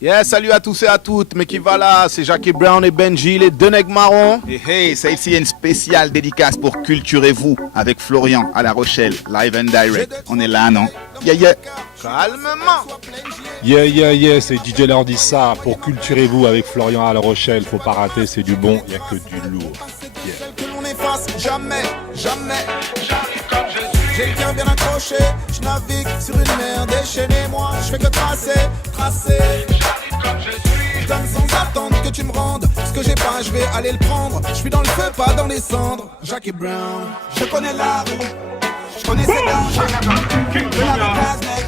Yeah, salut à tous et à toutes, mais qui va là? C'est Jackie Brown et Benji, les deux nègres marrons. Et hey, celle-ci est une spéciale dédicace pour Culturez-vous avec Florian à La Rochelle, live and direct. On est là, non? Yeah, yeah. Calmement. Yeah, c'est DJ Landissa pour Culturez-vous avec Florian à La Rochelle. Faut pas rater, c'est du bon, y a que du lourd. Yeah. Que l'on efface jamais. J'arrive comme je suis. J'ai le cœur bien accroché, je navigue sur une mer déchaînée. Moi, je fais que tracer. J'arrive comme je suis. Je donne sans attendre que tu me rendes. Ce que j'ai pas, je vais aller le prendre. Je suis dans le feu, pas dans les cendres. Jackie Brown, je connais la rue. Je connais ces dangers. De la rue Glasnec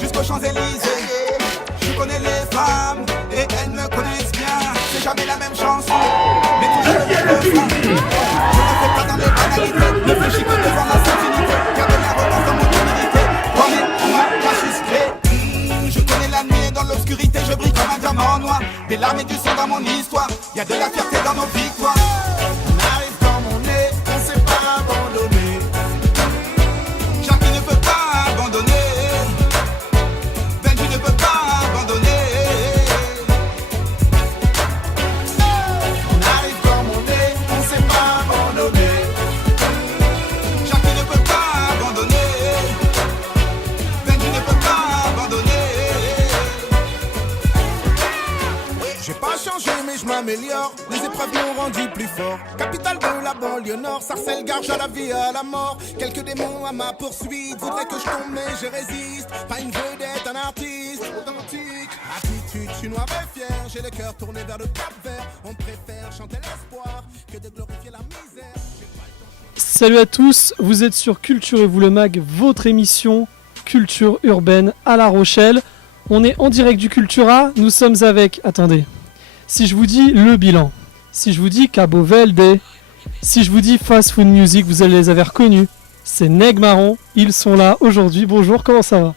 jusqu'aux Champs-Élysées. Je connais les femmes et elles me connaissent bien. C'est jamais la même chanson, mais toujours le même refrain. Je ne fais pas dans les banalités. Ne fléchis que devant la sainteté. Garde la revanche dans mon humilité. Promets-moi pas suspect. Je connais la nuit et dans l'obscurité je brille comme un diamant noir. Des larmes et du sang dans mon histoire. Y'a de la fierté dans nos victoires. On arrive comme on est, on sait pas abandonner. Jackie ne peut pas abandonner. Benji ne peut pas abandonner. On arrive comme on est, on sait pas abandonner. Jackie ne peut pas abandonner. Benji ne peut pas abandonner. J'ai pas changé mais je m'améliore. Les épreuves m'ont rendu plus fort. Capitale de la banlieue nord, Sarcelles, Garges à la vie et à la mort. Quelques démons à ma poursuite voudraient que je tombe mais je résiste. Pas une vedette, un artiste authentique. Attitude, je suis noir et fier. J'ai le cœur tourné vers le cap vert. On préfère chanter l'espoir que de glorifier la misère. Salut à tous, vous êtes sur Culturez-vous le Mag, votre émission culture urbaine à La Rochelle. On est en direct du Cultura, nous sommes avec... Attendez, si je vous dis le bilan, si je vous dis Cabo Verde, si je vous dis Fast Food Music, vous allez les avoir reconnus. C'est Nègres Marrons, ils sont là aujourd'hui. Bonjour, comment ça va?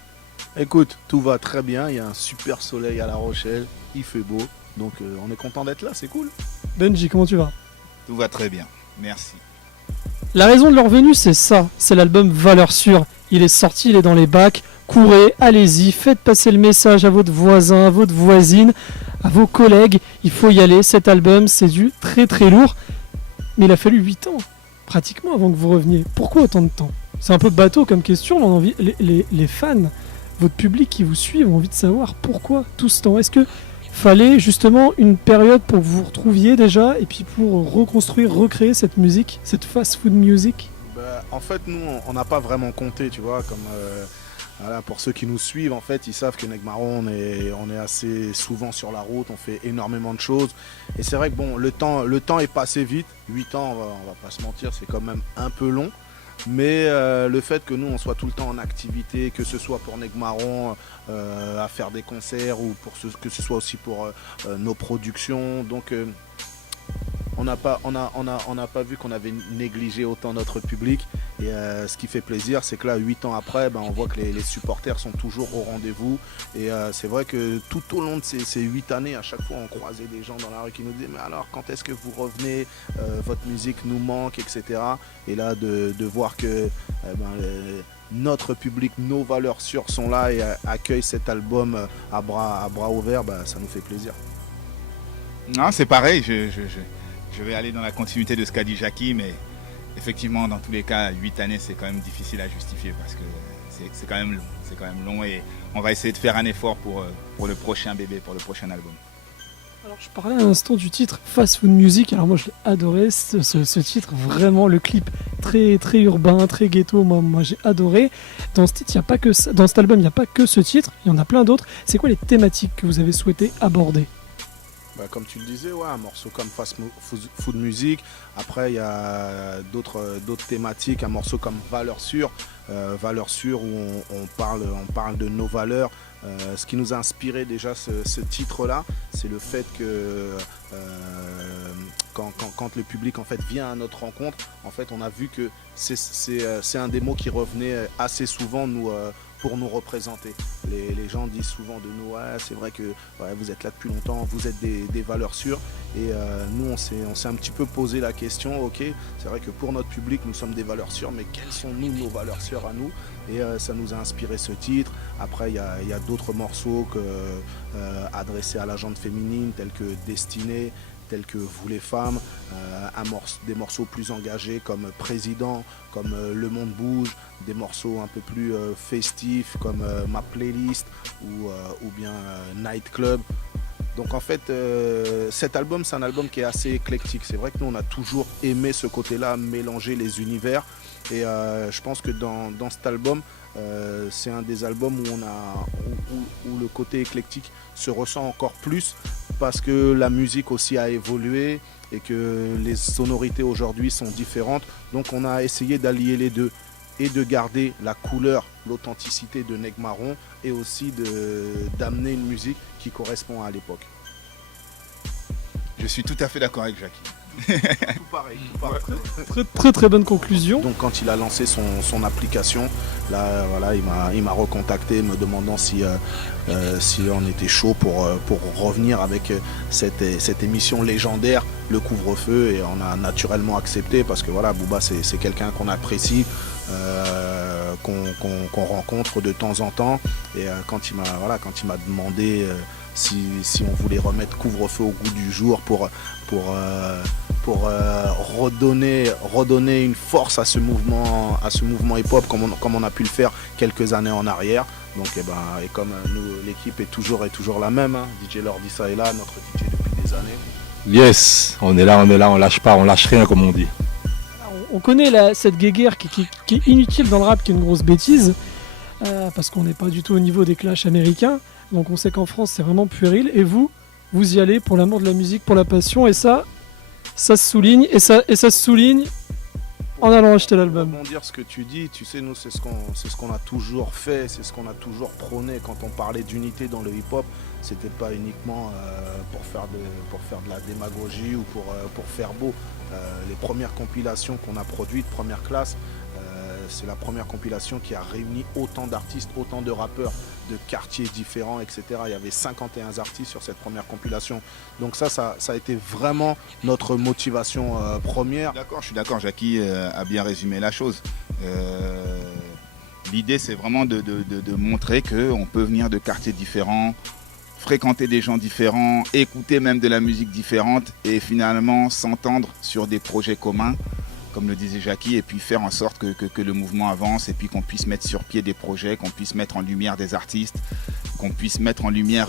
Écoute, tout va très bien, il y a un super soleil à La Rochelle, il fait beau, donc on est content d'être là, c'est cool. Benji, comment tu vas? Tout va très bien. Merci. La raison de leur venue, c'est ça, c'est l'album Valeur Sûre. Il est sorti, il est dans les bacs. Courez, allez-y, faites passer le message à votre voisin, à votre voisine, à vos collègues. Il faut y aller, cet album, c'est du très très lourd. Mais il a fallu 8 ans, pratiquement, avant que vous reveniez. Pourquoi autant de temps? C'est un peu bateau comme question, mais on a envie, les fans, votre public qui vous suivent, ont envie de savoir pourquoi tout ce temps. Est-ce que fallait justement une période pour que vous vous retrouviez déjà, et puis pour reconstruire, recréer cette musique, cette fast food music? En fait, nous, on n'a pas vraiment compté, tu vois, comme... Voilà, pour ceux qui nous suivent, en fait, ils savent que Nègres Marrons, on est assez souvent sur la route, on fait énormément de choses. Et c'est vrai que bon, le temps est passé vite. 8 ans, on va pas se mentir, c'est quand même un peu long. Mais le fait que nous, on soit tout le temps en activité, que ce soit pour Nègres Marrons, à faire des concerts ou que ce soit aussi pour nos productions. Donc, on n'a pas vu qu'on avait négligé autant notre public. Et ce qui fait plaisir, c'est que là, 8 ans après, on voit que les supporters sont toujours au rendez-vous. Et c'est vrai que tout au long de ces 8 années, à chaque fois, on croisait des gens dans la rue qui nous disaient « Mais alors, quand est-ce que vous revenez? Votre musique nous manque, etc. » Et là, de voir que notre public, nos valeurs sûres sont là et accueillent cet album à bras ouverts, ça nous fait plaisir. Non, c'est pareil. Je vais aller dans la continuité de ce qu'a dit Jackie, mais effectivement, dans tous les cas, 8 années, c'est quand même difficile à justifier parce que c'est quand même long. C'est quand même long et on va essayer de faire un effort pour le prochain bébé, pour le prochain album. Alors je parlais à l'instant du titre Fast Food Music, alors moi je l'ai adoré ce titre, vraiment le clip très très urbain, très ghetto, moi j'ai adoré. Dans ce titre, il y a pas que ça, dans cet album il n'y a pas que ce titre, il y en a plein d'autres. C'est quoi les thématiques que vous avez souhaité aborder? Comme tu le disais, ouais, un morceau comme Fast Food Music. Après, il y a d'autres thématiques, un morceau comme Valeur Sûre. Valeur Sûre où on parle de nos valeurs. Ce qui nous a inspiré déjà ce titre-là, c'est le fait que quand le public en fait vient à notre rencontre, en fait, on a vu que c'est un des mots qui revenait assez souvent nous pour nous représenter. Les gens disent souvent de nous, ouais, c'est vrai que ouais, vous êtes là depuis longtemps, vous êtes des valeurs sûres. Et nous, on s'est un petit peu posé la question, ok, c'est vrai que pour notre public, nous sommes des valeurs sûres, mais quelles sont nos valeurs sûres à nous? Et ça nous a inspiré ce titre. Après, il y a d'autres morceaux adressés à la gente féminine, tels que Destinée, tels que Vous les femmes, des morceaux plus engagés comme Président, comme Le Monde Bouge, des morceaux un peu plus festifs comme Ma Playlist ou bien Night Club. Donc en fait, cet album, c'est un album qui est assez éclectique. C'est vrai que nous, on a toujours aimé ce côté-là, mélanger les univers. Et je pense que dans cet album, c'est un des albums où le côté éclectique se ressent encore plus parce que la musique aussi a évolué et que les sonorités aujourd'hui sont différentes. Donc on a essayé d'allier les deux et de garder la couleur, l'authenticité de Neg Marron et aussi d'amener une musique qui correspond à l'époque. Je suis tout à fait d'accord avec Jackie. Tout pareil. Très très bonne conclusion. Donc quand il a lancé son application, là voilà, il m'a recontacté me demandant si on était chaud pour revenir avec cette émission légendaire, Le Couvre-feu, et on a naturellement accepté parce que voilà, Booba c'est quelqu'un qu'on apprécie, qu'on rencontre de temps en temps, et quand il m'a demandé si on voulait remettre Couvre-feu au goût du jour pour redonner une force à ce mouvement hip-hop comme on a pu le faire quelques années en arrière. Donc et comme nous, l'équipe est toujours la même, hein. DJ Lordissa est là, notre DJ depuis des années. Yes, on est là, on lâche pas, on lâche rien comme on dit. On connaît cette guéguerre qui est inutile dans le rap, qui est une grosse bêtise, parce qu'on n'est pas du tout au niveau des clashs américains. Donc on sait qu'en France c'est vraiment puéril, et vous y allez pour l'amour de la musique, pour la passion, et ça se souligne, et ça se souligne en allant acheter l'album. Pour rebondir ce que tu dis, tu sais, nous c'est ce qu'on a toujours fait, c'est ce qu'on a toujours prôné quand on parlait d'unité dans le hip-hop. C'était pas uniquement pour faire de la démagogie ou pour faire beau. Les premières compilations qu'on a produites, première classe, c'est la première compilation qui a réuni autant d'artistes, autant de rappeurs, de quartiers différents, etc. Il y avait 51 artistes sur cette première compilation. Donc ça a été vraiment notre motivation première. Je suis d'accord, Jackie a bien résumé la chose. L'idée, c'est vraiment de montrer qu'on peut venir de quartiers différents, fréquenter des gens différents, écouter même de la musique différente et finalement s'entendre sur des projets communs, comme le disait Jackie, et puis faire en sorte que le mouvement avance et puis qu'on puisse mettre sur pied des projets, qu'on puisse mettre en lumière des artistes, qu'on puisse mettre en lumière,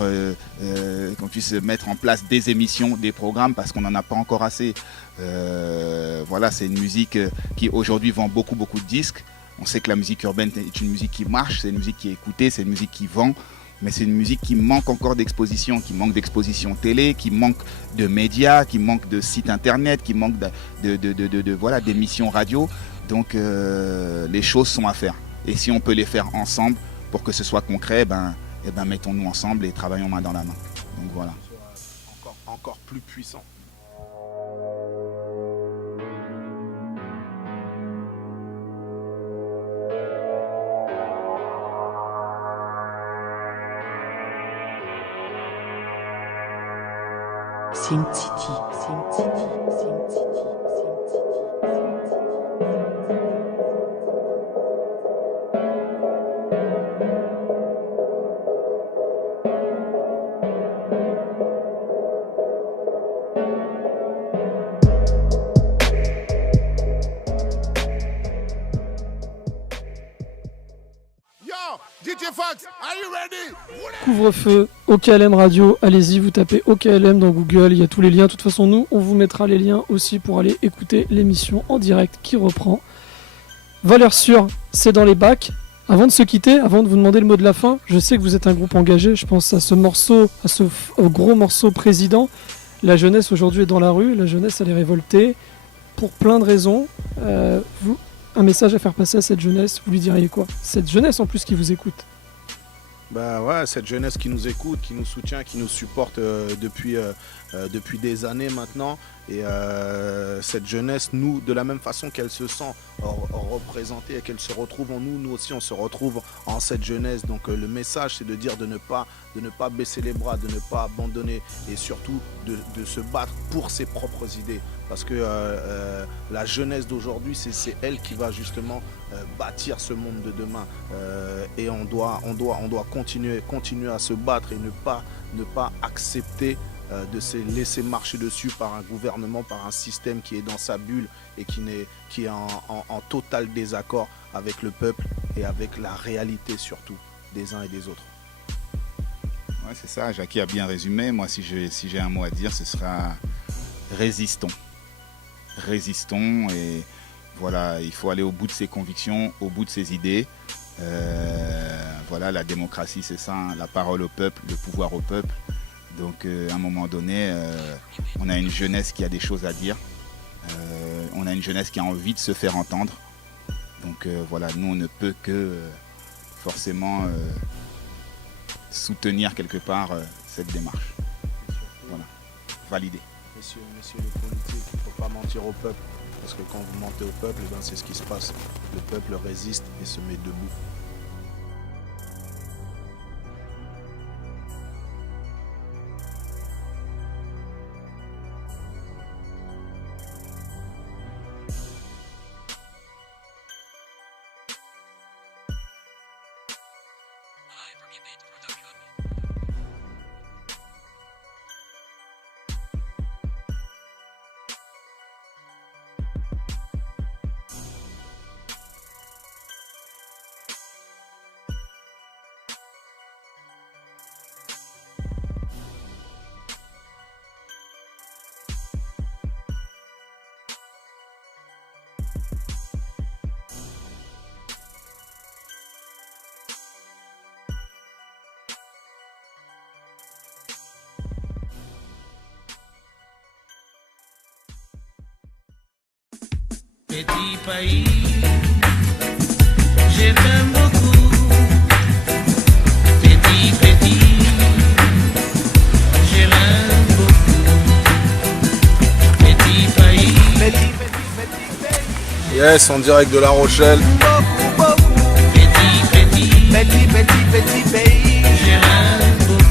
qu'on puisse mettre en place des émissions, des programmes, parce qu'on n'en a pas encore assez. Voilà, c'est une musique qui aujourd'hui vend beaucoup de disques. On sait que la musique urbaine est une musique qui marche, c'est une musique qui est écoutée, c'est une musique qui vend. Mais c'est une musique qui manque encore d'exposition, qui manque d'exposition télé, qui manque de médias, qui manque de sites internet, qui manque d'émissions radio. Donc les choses sont à faire. Et si on peut les faire ensemble pour que ce soit concret, mettons-nous ensemble et travaillons main dans la main. Donc voilà. Encore plus puissant. Sim City, Sim City, Sim City, Sim Couvre-feu, OKLM Radio, allez-y, vous tapez OKLM dans Google, il y a tous les liens. De toute façon, nous, on vous mettra les liens aussi pour aller écouter l'émission en direct qui reprend. Valeurs sûres, c'est dans les bacs. Avant de se quitter, avant de vous demander le mot de la fin, je sais que vous êtes un groupe engagé, je pense à ce morceau, à ce gros morceau Président. La jeunesse aujourd'hui est dans la rue, la jeunesse elle est révoltée pour plein de raisons. Un message à faire passer à cette jeunesse, vous lui diriez quoi? Cette jeunesse en plus qui vous écoute. Bah ouais, cette jeunesse qui nous écoute, qui nous soutient, qui nous supporte depuis des années maintenant. Et cette jeunesse, nous, de la même façon qu'elle se sent représentée et qu'elle se retrouve en nous, nous aussi on se retrouve en cette jeunesse. Donc le message, c'est de dire de ne pas baisser les bras, de ne pas abandonner et surtout de se battre pour ses propres idées. Parce que la jeunesse d'aujourd'hui, c'est elle qui va justement bâtir ce monde de demain. Et on doit continuer à se battre et ne pas accepter de se laisser marcher dessus par un gouvernement, par un système qui est dans sa bulle et qui est en total désaccord avec le peuple et avec la réalité surtout des uns et des autres. Ouais, c'est ça, Jackie a bien résumé. Moi, si j'ai un mot à dire, ce sera résistons. Résistons et voilà, il faut aller au bout de ses convictions, au bout de ses idées. Voilà, la démocratie, c'est ça, hein, la parole au peuple, le pouvoir au peuple. Donc à un moment donné, on a une jeunesse qui a des choses à dire. On a une jeunesse qui a envie de se faire entendre. Donc voilà, nous on ne peut que forcément soutenir quelque part cette démarche. Voilà, valider. Messieurs les politiques, il ne faut pas mentir au peuple. Parce que quand vous mentez au peuple, eh ben, c'est ce qui se passe. Le peuple résiste et se met debout. Petit pays, je t'aime beaucoup. Petit, je l'aime beaucoup. Petit pays, Yes, en direct de La Rochelle. petit pays, je l'aime beaucoup.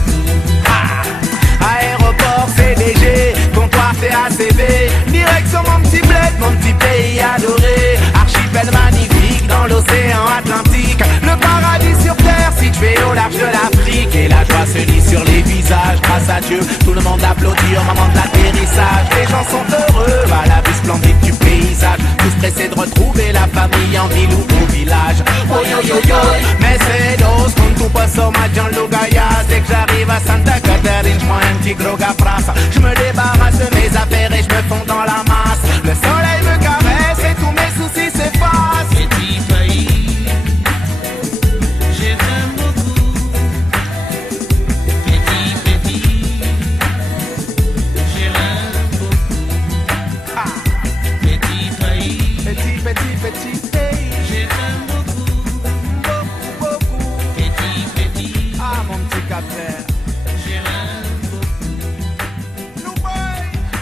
Aéroport CDG, comptoir CACV, direction mon petit bled, mon petit pays adoré. Archipel magnifique dans l'océan Atlantique, le paradis sur terre situé au large de l'Afrique. Et la joie se lit sur les visages, grâce à Dieu, tout le monde applaudit au moment de l'atterrissage. Les gens sont heureux à la vue splendide du paysage, tous pressés de retrouver la famille en ville ou au village. Oh yo yo yo, mais c'est dos, con tu passo en Lugayas. Dès que j'arrive à Santa Catarina, je prends un petit gros gafras. Je me débarrasse de mes affaires et je me fonds dans la masse. Le soleil me caresse et tous mes soucis s'effacent. Petit pays, je t'aime beaucoup. Petit, je l'aime beaucoup. Petit pays, Petit pays, je t'aime beaucoup. beaucoup. Petit, Ah mon petit capteur, je l'aime beaucoup.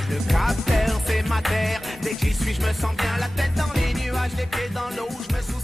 le capteur c'est ma terre. Dès que j'y suis je me sens bien, la tête dans les nuages, les pieds dans l'eau, je me soucie